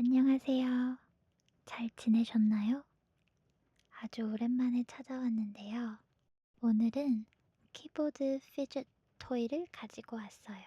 안녕하세요. 잘 지내셨나요? 아주 오랜만에 찾아왔는데요. 오늘은 키보드 피젯 토이를 가지고 왔어요.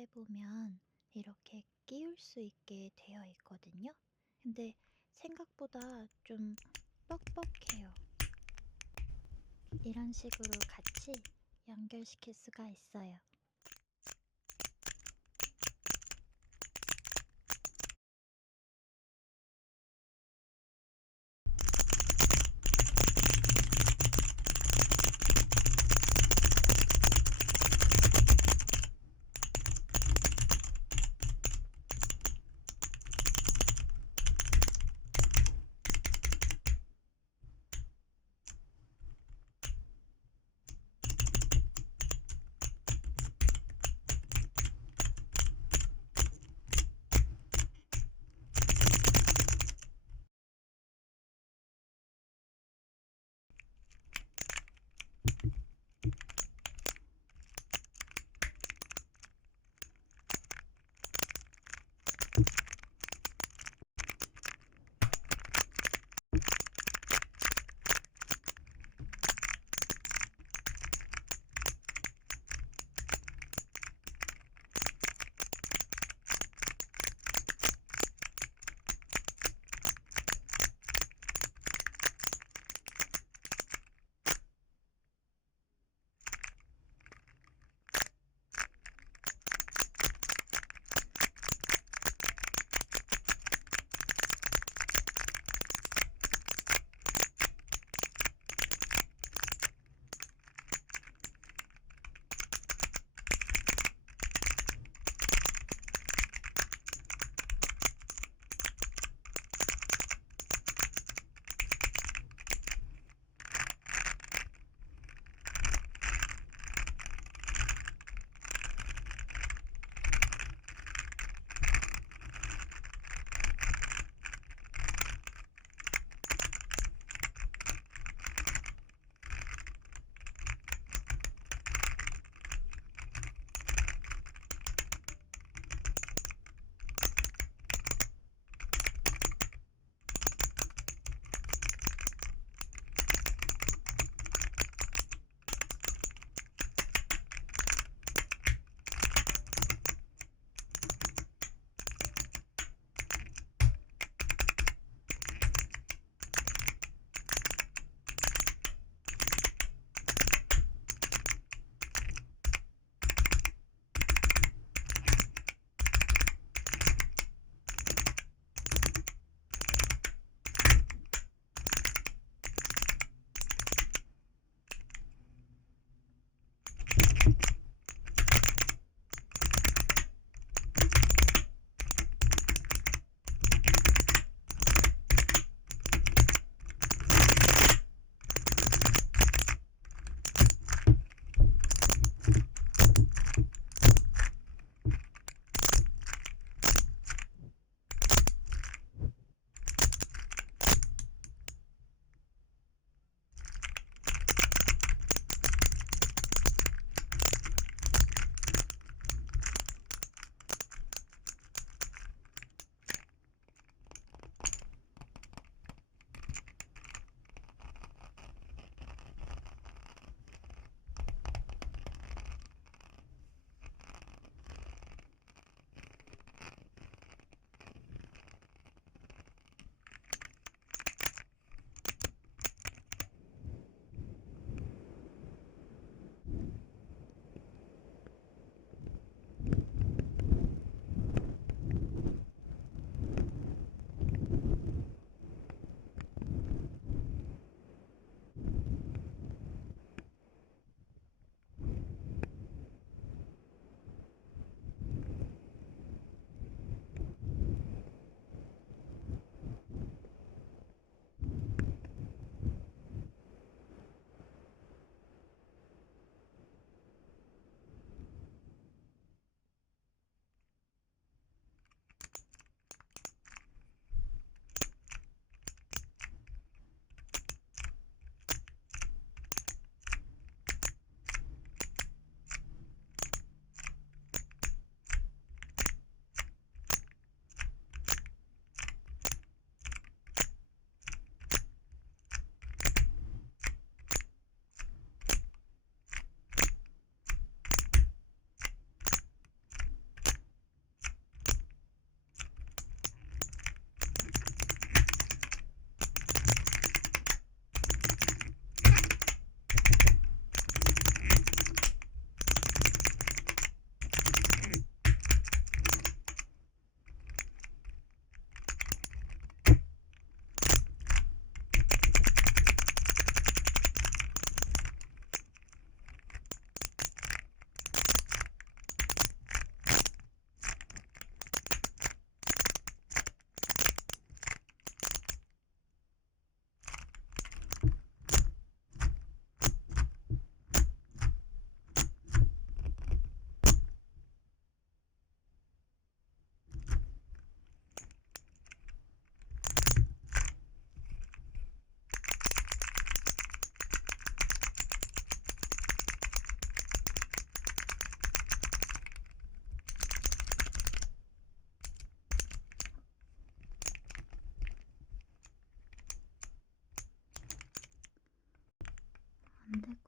옆에 보면 이렇게 끼울 수 있게 되어 있거든요. 근데 생각보다 좀 뻑뻑해요. 이런 식으로 같이 연결시킬 수가 있어요.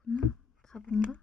여기구나. 가본가?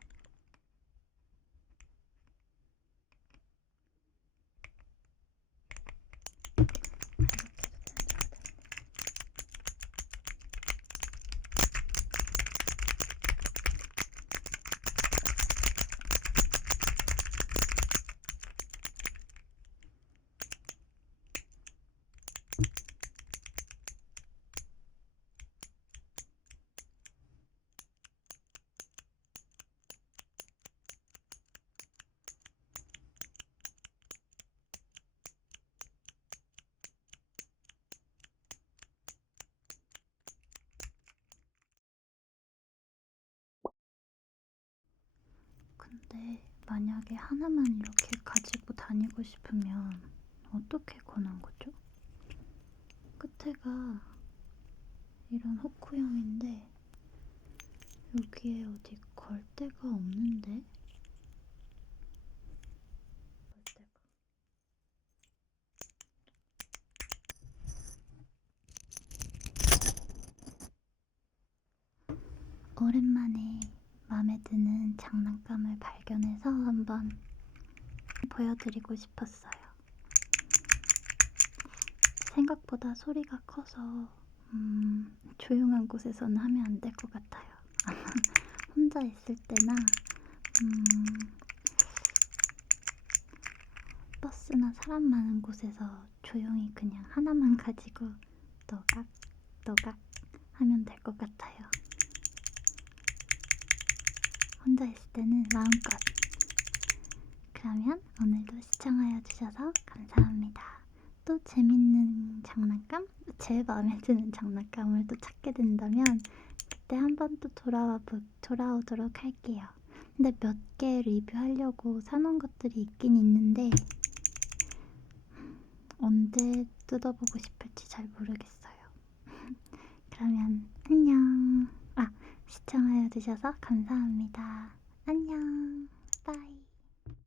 근데 만약에 하나만 이렇게 가지고 다니고 싶으면 어떻게 권한 거죠? 끝에가 이런 호크형인데 여기에 어디 걸 데가 없는데? 오랜만에 마음에 드는 장난감을 발견해서 한번 보여드리고 싶었어요. 생각보다 소리가 커서 조용한 곳에서는 하면 안 될 것 같아요. 혼자 있을 때나 버스나 사람 많은 곳에서 조용히 그냥 하나만 가지고 너각 너각 하면 될 것 같아요. 혼자 있을 때는 마음껏. 그러면 오늘도 시청하여 주셔서 감사합니다. 또 재밌는 장난감? 제 마음에 드는 장난감을 또 찾게 된다면 그때 한 번 또 돌아오도록 할게요. 근데 몇 개 리뷰하려고 사놓은 것들이 있긴 있는데 언제 뜯어보고 싶을지 잘 모르겠어요. 그러면 안녕. 시청하여 주셔서 감사합니다. 안녕.